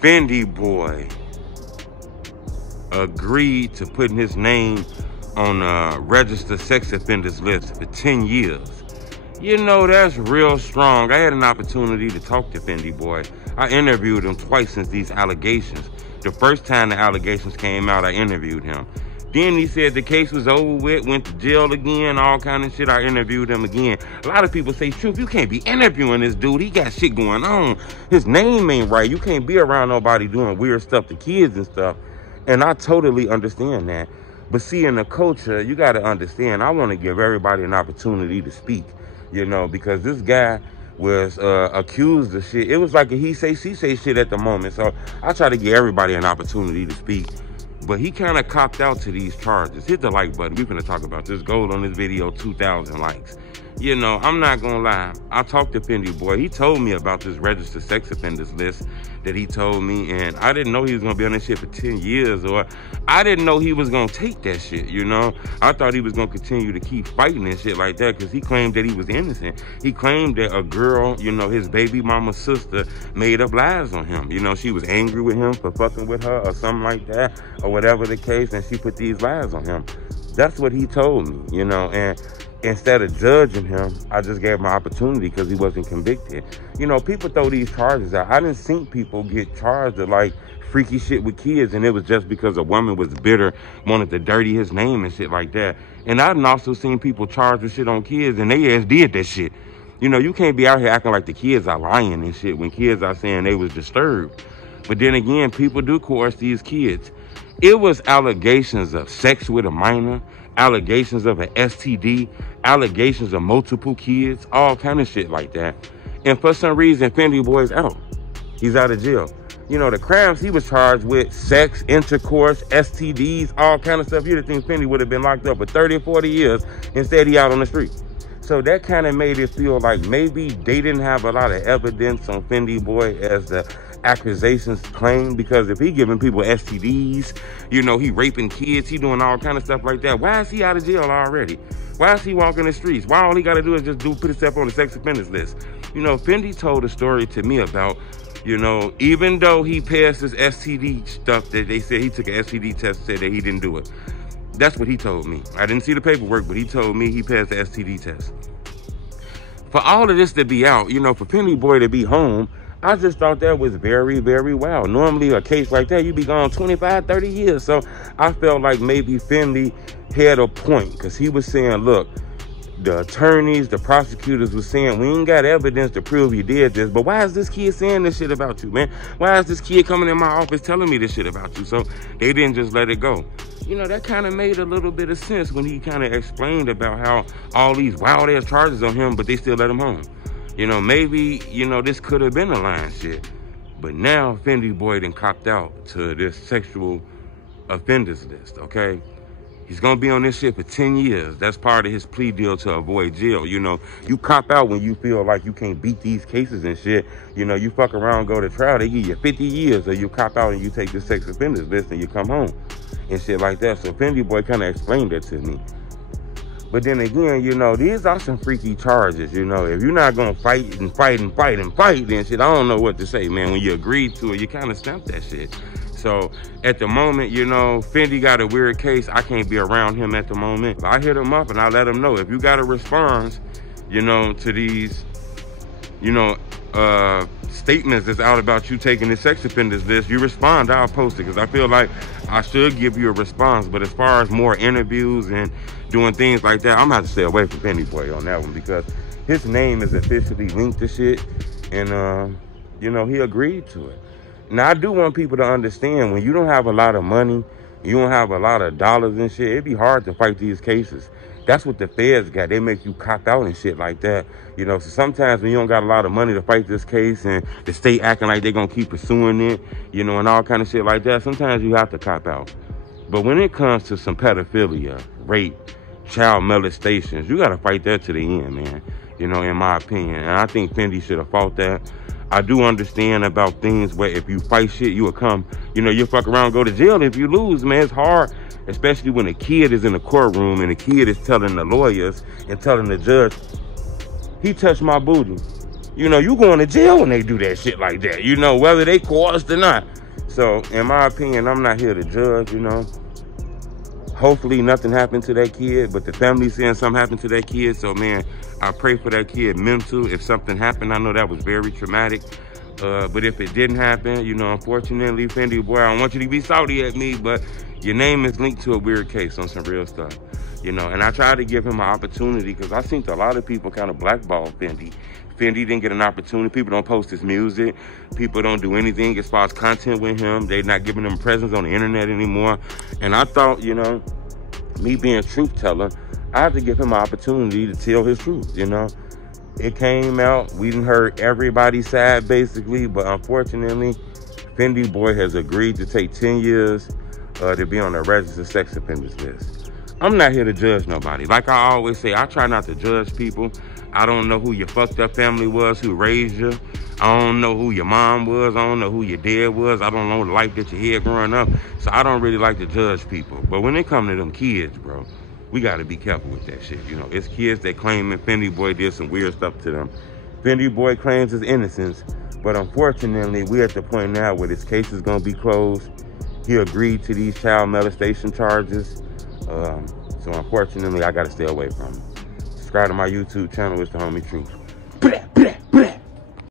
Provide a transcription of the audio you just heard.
Fyndee Boyy agreed to putting his name on a registered sex offenders list for 10 years. You know, that's real strong. I had an opportunity to talk to Fyndee Boyy. I interviewed him twice since these allegations. The first time the allegations came out, I interviewed him. Then he said the case was over with, went to jail again, all kind of shit. I interviewed him again. A lot of people say, Truth, you can't be interviewing this dude. He got shit going on. His name ain't right. You can't be around nobody doing weird stuff to kids and stuff. And I totally understand that. But see, in the culture, you got to understand, I want to give everybody an opportunity to speak, you know, because this guy was accused of shit. It was like a he say, she say shit at the moment. So I try to give everybody an opportunity to speak. But he kind of copped out to these charges. Hit the like button. We're going to talk about this. Gold on this video, 2,000 likes. You know, I'm not going to lie. I talked to Fyndee Boyy. He told me about this registered sex offenders list that he told me. And I didn't know he was going to be on this shit for 10 years. Or I didn't know he was going to take that shit, you know. I thought he was going to continue to keep fighting and shit like that because he claimed that he was innocent. He claimed that a girl, you know, his baby mama's sister made up lies on him. You know, she was angry with him for fucking with her or something like that or whatever the case. And she put these lies on him. That's what he told me, you know. And instead of judging him, I just gave him an opportunity because he wasn't convicted. You know, people throw these charges out. I didn't see people get charged of like freaky shit with kids, and it was just because a woman was bitter, wanted to dirty his name and shit like that. And I've also seen people charged with shit on kids, and they ass did that shit. You know, you can't be out here acting like the kids are lying and shit when kids are saying they was disturbed. But then again, people do coerce these kids. It was allegations of sex with a minor, allegations of an STD, allegations of multiple kids, all kind of shit like that. And for some reason, Fyndee Boyy's out. He's out of jail. You know, the crimes he was charged with, sex, intercourse, STDs, all kind of stuff. You'd think Fyndee would have been locked up for 30 or 40 years. Instead, he out on the street. So that kind of made it feel like maybe they didn't have a lot of evidence on Fyndee Boyy as the accusations claim, because if he giving people STDs, you know, he raping kids, he doing all kind of stuff like that, why is he out of jail already? Why is he walking the streets? Why all he got to do is just put himself on the sex offenders list? You know, Fyndee told a story to me about, you know, even though he passed his STD stuff, that they said he took an STD test, said that he didn't do it. That's what he told me. I didn't see the paperwork, but he told me he passed the STD test. For all of this to be out, you know, for Fyndee Boyy to be home, I just thought that was very, very wild. Normally, a case like that, you'd be gone 25, 30 years. So I felt like maybe Fyndee had a point, because he was saying, look, the attorneys, the prosecutors were saying, we ain't got evidence to prove you did this, but why is this kid saying this shit about you, man? Why is this kid coming in my office telling me this shit about you? So they didn't just let it go. You know, that kind of made a little bit of sense when he kind of explained about how all these wild-ass charges on him, but they still let him home. You know, maybe, you know, this could have been a lying shit. But now Fyndee Boyy done copped out to this sexual offenders list, okay? He's going to be on this shit for 10 years. That's part of his plea deal to avoid jail. You know, you cop out when you feel like you can't beat these cases and shit. You know, you fuck around, go to trial, they give you 50 years, or you cop out and you take the sex offenders list and you come home and shit like that. So Fyndee Boyy kind of explained that to me. But then again, you know, these are some freaky charges, you know. If you're not going to fight and fight and fight and fight, then shit, I don't know what to say, man. When you agreed to it, you kind of stamped that shit. So at the moment, you know, Fyndee got a weird case. I can't be around him at the moment. I hit him up and I let him know, if you got a response, you know, to these, you know, statements that's out about you taking the sex offenders list, you respond, I'll post it, because I feel like I should give you a response. But as far as more interviews and doing things like that, I'm gonna have to stay away from Fyndee Boyy on that one, because his name is officially linked to shit, and you know, he agreed to it. Now, I do want people to understand, when you don't have a lot of money, you don't have a lot of dollars and shit, it'd be hard to fight these cases. That's what the feds got. They make you cop out and shit like that. You know, so sometimes when you don't got a lot of money to fight this case, and the state acting like they're gonna keep pursuing it, you know, and all kind of shit like that, sometimes you have to cop out. But when it comes to some pedophilia, rape, child molestations, you gotta fight that to the end, man. You know, in my opinion. And I think Fyndee should have fought that. I do understand about things where if you fight shit, you will come, you know, you'll fuck around, go to jail if you lose, man. It's hard, especially when a kid is in the courtroom and the kid is telling the lawyers and telling the judge, he touched my booty. you know, you going to jail when they do that shit like that, you know, whether they coerced or not. So, in my opinion, I'm not here to judge, you know. Hopefully nothing happened to that kid, but the family's saying something happened to that kid. So, man, I pray for that kid mental. If something happened, I know that was very traumatic. But if it didn't happen, you know, unfortunately, Fyndee Boyy, I don't want you to be salty at me, but your name is linked to a weird case on some real stuff, you know. And I tried to give him an opportunity because I think a lot of people kind of blackball Fyndee. Fyndee didn't get an opportunity. People don't post his music. People don't do anything as far as content with him. They're not giving him presence on the internet anymore. And I thought, you know, me being a truth teller, I had to give him an opportunity to tell his truth, you know. It came out, we didn't heard everybody's side basically, but unfortunately, Fyndee Boyy has agreed to take 10 years to be on the registered sex offenders list. I'm not here to judge nobody. Like I always say, I try not to judge people. I don't know who your fucked up family was, who raised you. I don't know who your mom was. I don't know who your dad was. I don't know the life that you had growing up. So I don't really like to judge people. But when it comes to them kids, bro, we got to be careful with that shit. You know, it's kids that claim that Fyndee Boyy did some weird stuff to them. Fyndee Boyy claims his innocence. But unfortunately, we're at the point now where this case is going to be closed. He agreed to these child molestation charges. So unfortunately, I got to stay away from him. Subscribe to my YouTube channel. It's the homie Truth.